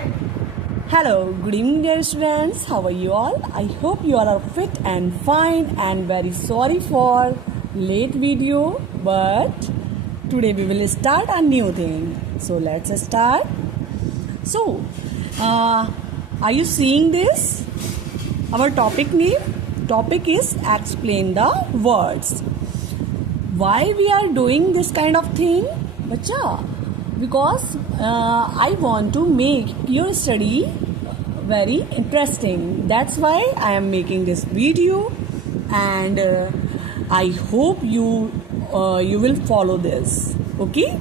Hello, good evening dear students. How are you all? I hope you all are fit and fine and very sorry for late video, but today we will start a new thing. So let's start. So, are you seeing this? Our topic is explain the words. Why we are doing this kind of thing? Bacha, because I want to make your study very interesting. That's why I am making this video, and I hope you will follow this. Okay.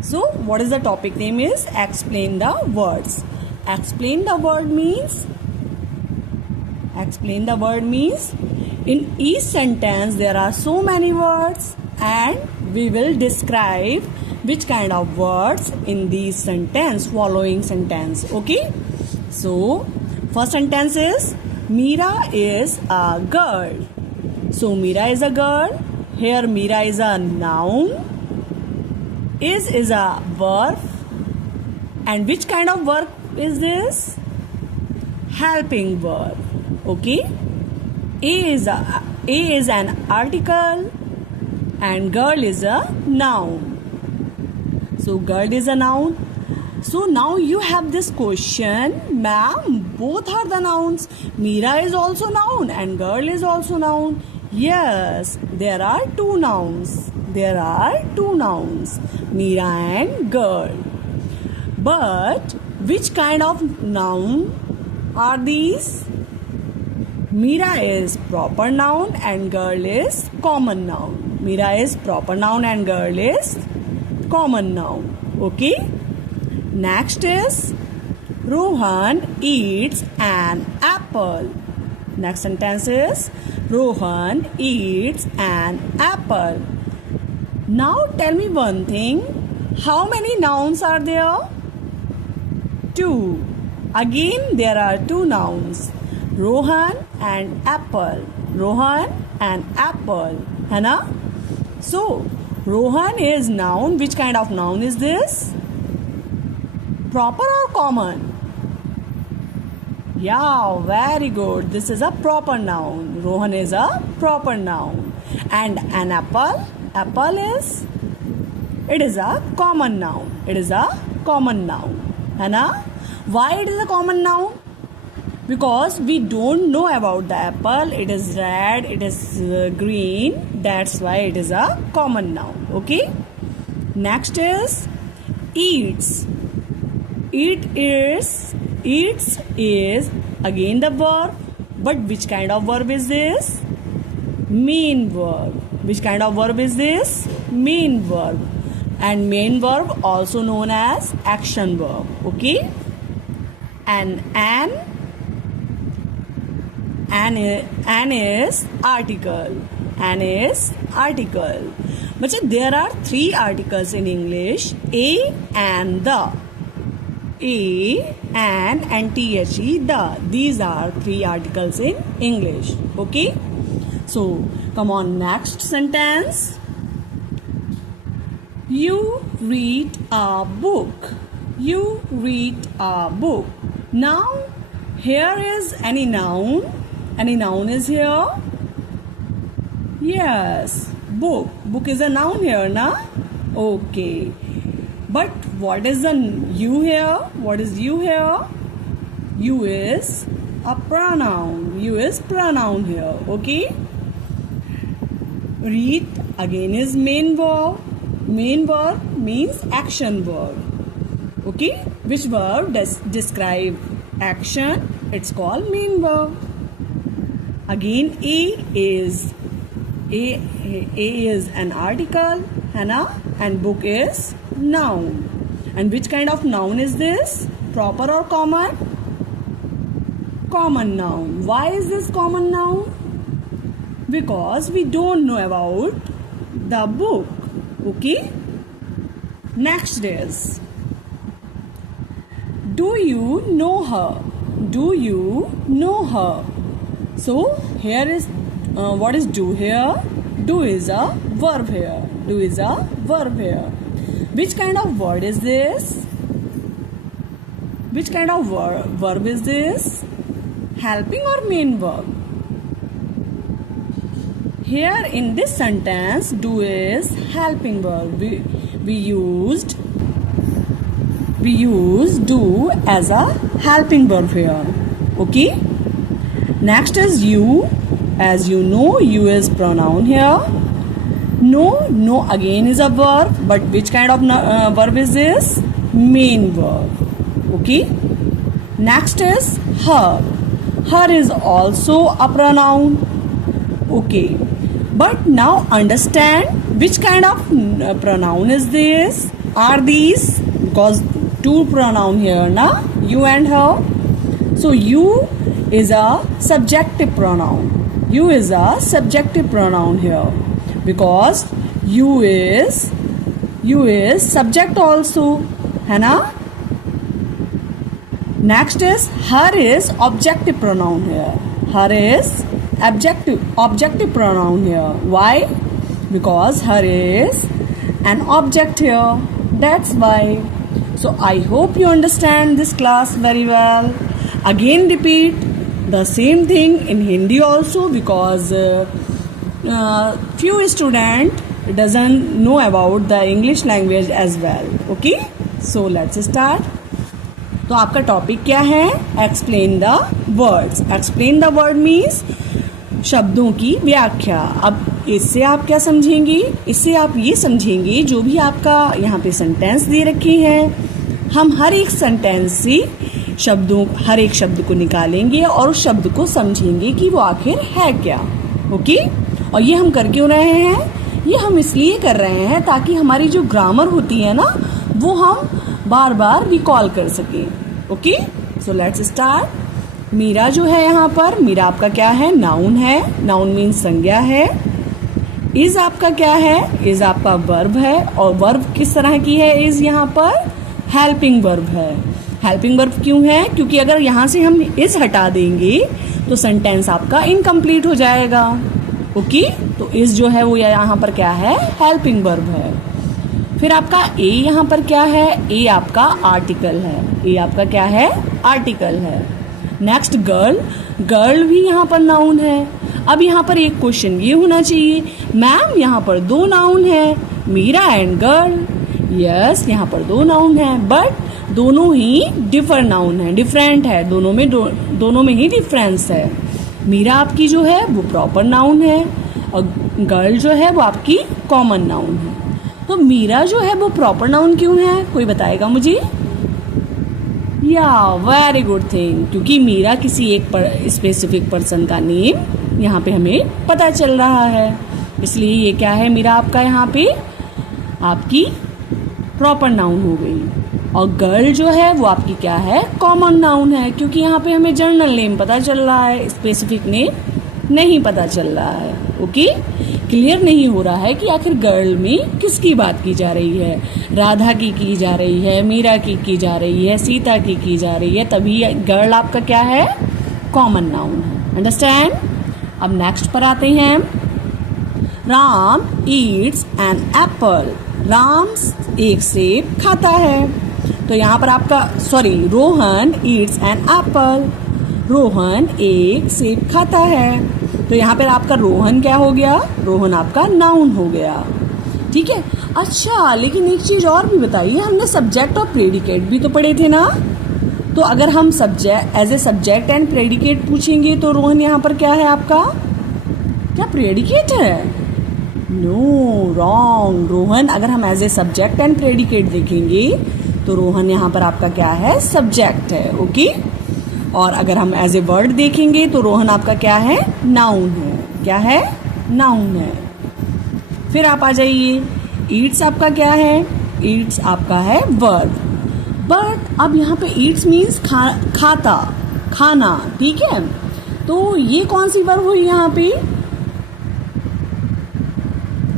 So what is the topic name is explain the words. Explain the word means in each sentence there are so many words, and we will describe which kind of words in these following sentence. Okay. So first sentence is Meera is a girl. So Meera is a girl. Here Meera is a noun. Is a verb. And which kind of verb is this? Helping verb. Okay. A is an article and girl is a noun. So girl is a noun. So now you have this question, ma'am, both are the nouns. Meera is also noun and girl is also noun. Yes, there are two nouns. Meera and girl. But which kind of noun are these? Meera is proper noun and girl is common noun. Meera is proper noun and girl is common noun. Okay. Next is Rohan eats an apple. Next sentence is Rohan eats an apple. Now tell me one thing. How many nouns are there? Two. Again there are two nouns. Rohan and apple. Rohan and apple. है ना? So Rohan is noun. Which kind of noun is this? Proper or common? Yeah, very good. This is a proper noun. Rohan is a proper noun. And an apple? Apple is? It is a common noun. It is a common noun. है ना? Why it is a common noun? Because we don't know about the apple. It is red, it is green. That's why it is a common noun. Okay. Next is eats. Eats is again the verb. But which kind of verb is this? Main verb. Which kind of verb is this? Main verb. And main verb also known as action verb. Okay. And an is article. An is article. But there are three articles in English. A and the. A, an, and the. These are three articles in English. Okay. So come on, next sentence. You read a book. You read a book. Now here is any noun. Any noun is here? Yes, book. Book is a noun here, na? Okay. But what is the you here? What is you here? You is a pronoun. You is pronoun here. Okay. Read again is main verb. Main verb means action verb. Okay. Which verb does describe action? It's called main verb. Again A is an article, है ना? And book is noun. And which kind of noun is this? Proper or common? Common noun. Why is this common noun? Because we don't know about the book. Okay. Next is do you know her? Do you know her? So here is what is do here? Do is a verb here. Do is a verb here. Which kind of word is this? Which kind of verb is this? Helping or main verb? Here in this sentence, do is helping verb. We used do as a helping verb here. Okay. Next is you. As you know, you is pronoun here. No again is a verb, but which kind of verb is this? Main verb. Okay. Next is her. Her is also a pronoun. Okay. But now understand which kind of pronoun is this? Are these? Because two pronoun here, na? You and her. So you is a subjective pronoun. You is a subjective pronoun here. Because you is subject also, है ना? Next is her is objective pronoun here. Her is objective pronoun here. Why? Because her is an object here. That's why. So I hope you understand this class very well. Again repeat the same thing in Hindi also, because few student doesn't know about the English language as well. Okay, so let's start. तो आपका topic क्या है? Explain the words. Explain the word means शब्दों की व्याख्या. अब इससे आप क्या समझेंगी? इससे आप ये समझेंगे जो भी आपका यहाँ पे सेंटेंस दे रखे हैं, हम हर एक सेंटेंस से हर एक शब्द को निकालेंगे और उस शब्द को समझेंगे कि वो आखिर है क्या. ओके. और ये हम कर क्यों रहे हैं? ये हम इसलिए कर रहे हैं ताकि हमारी जो ग्रामर होती है ना, वो हम बार बार रिकॉल कर सके. Okay. So let's start. Meera जो है यहाँ पर, मीरा आपका क्या है? नाउन है. नाउन मीन्स संज्ञा है. इज आपका क्या है? इज आपका वर्ब है. और वर्ब किस तरह की है? इज यहाँ पर हेल्पिंग वर्ब है. हेल्पिंग वर्ब क्यों है? क्योंकि अगर यहाँ से हम इज हटा देंगे तो सेंटेंस आपका इनकम्प्लीट हो जाएगा. ओके. तो इज जो है वो यहाँ पर क्या है? हेल्पिंग वर्ब है. फिर आपका ए यहाँ पर क्या है? ए आपका आर्टिकल है. ए आपका क्या है? आर्टिकल है. Next girl. गर्ल भी यहाँ पर नाउन है. अब यहाँ पर एक क्वेश्चन ये होना चाहिए, मैम यहाँ पर दो नाउन है, मीरा एंड गर्ल. यस, यहाँ पर दो नाउन है, बट दोनों ही नाउन है, डिफरेंट है. दोनों में ही डिफरेंस है. मीरा आपकी जो है वो प्रॉपर नाउन है और गर्ल जो है वो आपकी कॉमन नाउन है. तो मीरा जो है वो प्रॉपर नाउन क्यों है? कोई बताएगा मुझे? या वेरी गुड थिंग. क्योंकि मीरा किसी एक स्पेसिफिक पर्सन का नेम यहाँ पे हमें पता चल रहा है, इसलिए ये क्या है? मीरा आपका यहाँ पे आपकी प्रॉपर नाउन हो गई. और गर्ल जो है वो आपकी क्या है? कॉमन नाउन है, क्योंकि यहाँ पे हमें जनरल नेम पता चल रहा है, स्पेसिफिक नेम नहीं पता चल रहा है. ओके. क्लियर नहीं हो रहा है कि आखिर गर्ल में किसकी बात की जा रही है? राधा की जा रही है, मीरा की जा रही है, सीता की जा रही है, तभी गर्ल आपका क्या है? कॉमन नाउन है. अंडरस्टैंड? अब नेक्स्ट पर आते हैं. Ram eats an apple. Ram एक सेब खाता है. तो यहाँ पर आपका Rohan eats an apple. Rohan एक सेब खाता है. तो यहाँ पर आपका रोहन क्या हो गया? रोहन आपका नाउन हो गया. ठीक है. अच्छा, लेकिन एक चीज और भी बताइए, हमने सब्जेक्ट और प्रेडिकेट भी तो पढ़े थे ना. तो अगर हम as a subject and predicate पूछेंगे तो रोहन यहाँ पर क्या है आपका? क्या प्रेडिकेट है? No, wrong. रोहन अगर हम as a subject and predicate देखेंगे तो रोहन यहाँ पर आपका क्या है? सब्जेक्ट है. ओके. और अगर हम एज ए वर्ड देखेंगे तो रोहन आपका क्या है? नाउन है. क्या है? नाउन है. फिर आप आ जाइए. ईट्स आपका क्या है? ईट्स आपका है वर्ब. बट अब यहाँ पे ईट्स मीन्स खाता, खाना. ठीक है. तो ये कौन सी वर्ब हुई यहाँ पे?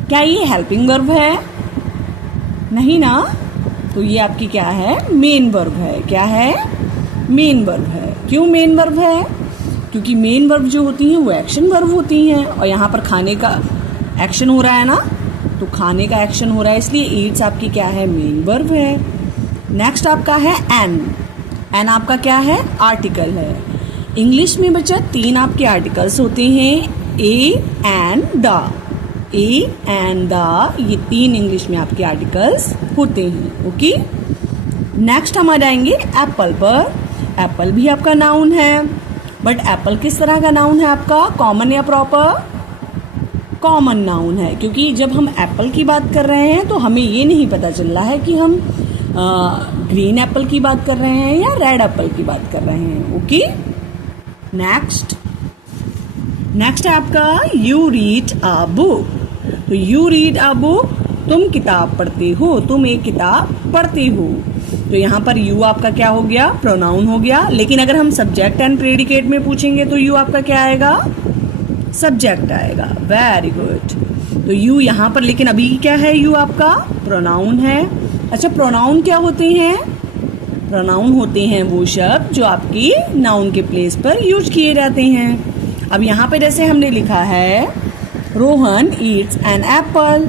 क्या ये हेल्पिंग वर्ब है? नहीं ना. तो ये आपकी क्या है? मेन वर्ब है. क्या है? मेन वर्ब है. क्यों मेन वर्ब है? क्योंकि मेन वर्ब जो होती हैं वो एक्शन वर्ब होती हैं, और यहाँ पर खाने का एक्शन हो रहा है ना, तो खाने का एक्शन हो रहा है, इसलिए ईट्स आपकी क्या है? मेन वर्ब है. नेक्स्ट आपका है एन. एन आपका क्या है, आर्टिकल है। इंग्लिश में बच्चा 3 आपके आर्टिकल्स होते हैं, A and the. A and the, ये 3 इंग्लिश में आपके आर्टिकल्स होते हैं। ओके, नेक्स्ट हम आ जाएंगे एप्पल पर। एप्पल भी आपका नाउन है, बट एप्पल किस तरह का नाउन है आपका, कॉमन या प्रॉपर? कॉमन नाउन है, क्योंकि जब हम एप्पल की बात कर रहे हैं तो हमें ये नहीं पता चल रहा है कि हम ग्रीन एप्पल की बात कर रहे हैं या रेड एप्पल की बात कर रहे हैं। ओके, नेक्स्ट है आपका यू रीड अ बुक। तो यू रीड अ बुक, तुम किताब पढ़ते हो, तुम एक किताब पढ़ते हो। तो यहाँ पर यू आपका क्या हो गया, प्रोनाउन हो गया। लेकिन अगर हम सब्जेक्ट एंड प्रेडिकेट में पूछेंगे तो यू आपका क्या आएगा, सब्जेक्ट आएगा। Very good. तो यू यहाँ पर, लेकिन अभी क्या है, यू आपका प्रोनाउन है। अच्छा, प्रोनाउन क्या होते हैं? प्रोनाउन होते हैं वो शब्द जो आपकी नाउन के प्लेस पर यूज किए जाते हैं। अब यहाँ पे जैसे हमने लिखा है रोहन ईट्स एन एप्पल,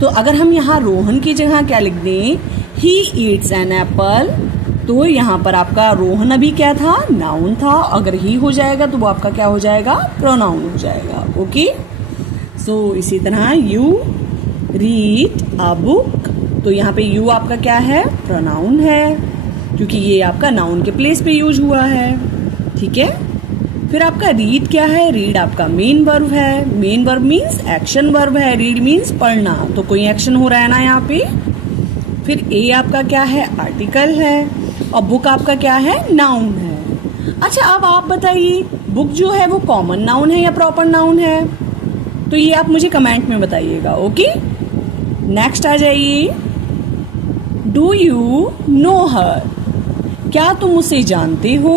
तो अगर हम यहाँ रोहन की जगह क्या लिख दें, ही ईट्स एन एप्पल, तो यहाँ पर आपका रोहन अभी क्या था, नाउन था। अगर ही हो जाएगा तो वो आपका क्या हो जाएगा, प्रोनाउन हो जाएगा। ओके, सो इसी तरह यू रीड अ बुक, तो यहाँ पे यू आपका क्या है, प्रोनाउन है, क्योंकि ये आपका नाउन के प्लेस पे यूज हुआ है। ठीक है, फिर आपका रीड क्या है, रीड आपका मेन वर्ब है। Main verb means action verb है, रीड मीन्स पढ़ना, तो कोई एक्शन हो रहा है ना यहाँ पे। फिर ए आपका क्या है, आर्टिकल है, और बुक आपका क्या है, नाउन है। अच्छा, अब आप बताइए, बुक जो है वो कॉमन नाउन है या प्रॉपर नाउन है? तो ये आप मुझे कमेंट में बताइएगा। ओके, नेक्स्ट आ जाइए, डू यू नो हर, क्या तुम उसे जानते हो?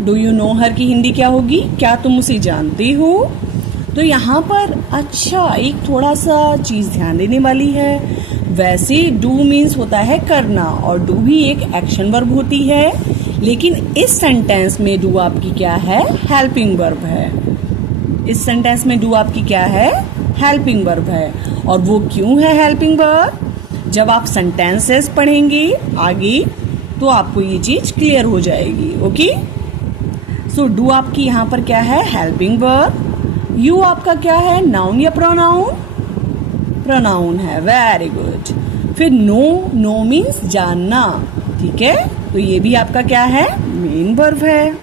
डू यू नो हर की हिंदी क्या होगी, क्या तुम उसे जानते हो? तो यहाँ पर अच्छा एक थोड़ा सा चीज ध्यान देने वाली है। वैसे डू मीन्स होता है करना, और डू भी एक एक्शन वर्ब होती है, लेकिन इस सेंटेंस में डू आपकी क्या है, हेल्पिंग वर्ब है। इस सेंटेंस में डू आपकी क्या है, हेल्पिंग वर्ब है। और वो क्यों है हेल्पिंग वर्ब? जब आप सेंटेंसेस पढ़ेंगे आगे तो आपको ये चीज क्लियर हो जाएगी। ओके, सो डू आपकी यहाँ पर क्या है, हेल्पिंग वर्ब। यू आपका क्या है, नाउन या प्रोनाउन? प्रोनाउन है। Very good. फिर नो मीन्स जानना। ठीक है, तो ये भी आपका क्या है, मेन वर्ब है।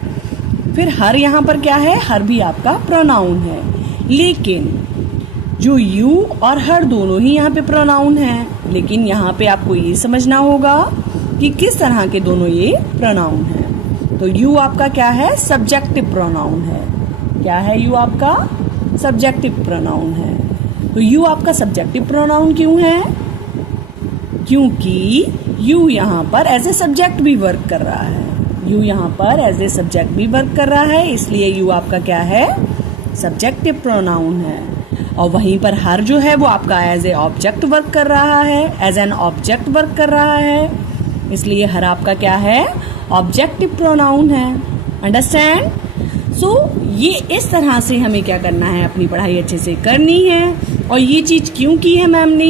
फिर हर यहाँ पर क्या है, हर भी आपका प्रोनाउन है, लेकिन जो यू और हर दोनों ही यहाँ पे प्रोनाउन है, लेकिन यहाँ पे आपको ये समझना होगा कि किस तरह के दोनों ये प्रोनाउन है। तो यू आपका क्या है, सब्जेक्टिव प्रोनाउन है। क्या है यू आपका, सब्जेक्टिव प्रोनाउन है। तो यू आपका सब्जेक्टिव प्रोनाउन क्यों है? क्योंकि यू यहाँ पर एज ए सब्जेक्ट भी वर्क कर रहा है। यू यहाँ पर एज ए सब्जेक्ट भी वर्क कर रहा है, इसलिए यू आपका क्या है, सब्जेक्टिव प्रोनाउन है। और वहीं पर हर जो है वो आपका एज ए ऑब्जेक्ट वर्क कर रहा है, एज एन ऑब्जेक्ट वर्क कर रहा है, इसलिए हर आपका क्या है, ऑब्जेक्टिव प्रोनाउन है। अंडरस्टैंड? सो ये इस तरह से हमें क्या करना है, अपनी पढ़ाई अच्छे से करनी है। और ये चीज क्यों की है मैम ने?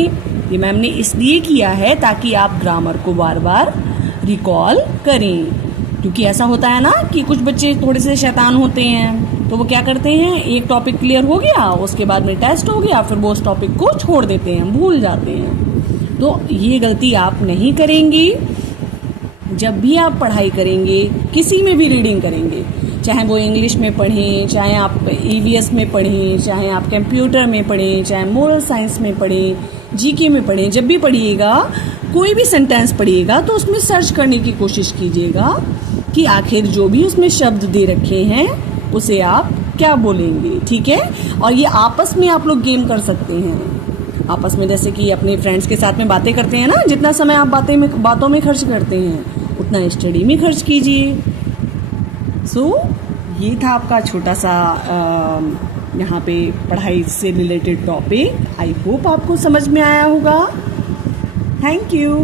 ये मैम ने इसलिए किया है ताकि आप ग्रामर को बार बार रिकॉल करें, क्योंकि ऐसा होता है ना कि कुछ बच्चे थोड़े से शैतान होते हैं, तो वो क्या करते हैं, एक टॉपिक क्लियर हो गया, उसके बाद में टेस्ट हो गया, फिर वो उस टॉपिक को छोड़ देते हैं, भूल जाते हैं। तो ये गलती आप नहीं करेंगी। जब भी आप पढ़ाई करेंगे, किसी में भी रीडिंग करेंगे, चाहे वो इंग्लिश में पढ़ें, चाहे आप EVS में पढ़ें, चाहे आप कंप्यूटर में पढ़ें, चाहे मोरल साइंस में पढ़ें, GK में पढ़ें, जब भी पढ़िएगा, कोई भी सेंटेंस पढ़िएगा तो उसमें सर्च करने की कोशिश कीजिएगा कि आखिर जो भी उसमें शब्द दे रखे हैं उसे आप क्या बोलेंगे। ठीक है, और ये आपस में आप लोग गेम कर सकते हैं, आपस में, जैसे कि अपने फ्रेंड्स के साथ में बातें करते हैं ना, जितना समय आप बातों में खर्च करते हैं उतना स्टडी में खर्च कीजिए। सो ये था आपका छोटा सा यहाँ पे पढ़ाई से रिलेटेड टॉपिक। आई होप आपको समझ में आया होगा। Thank you.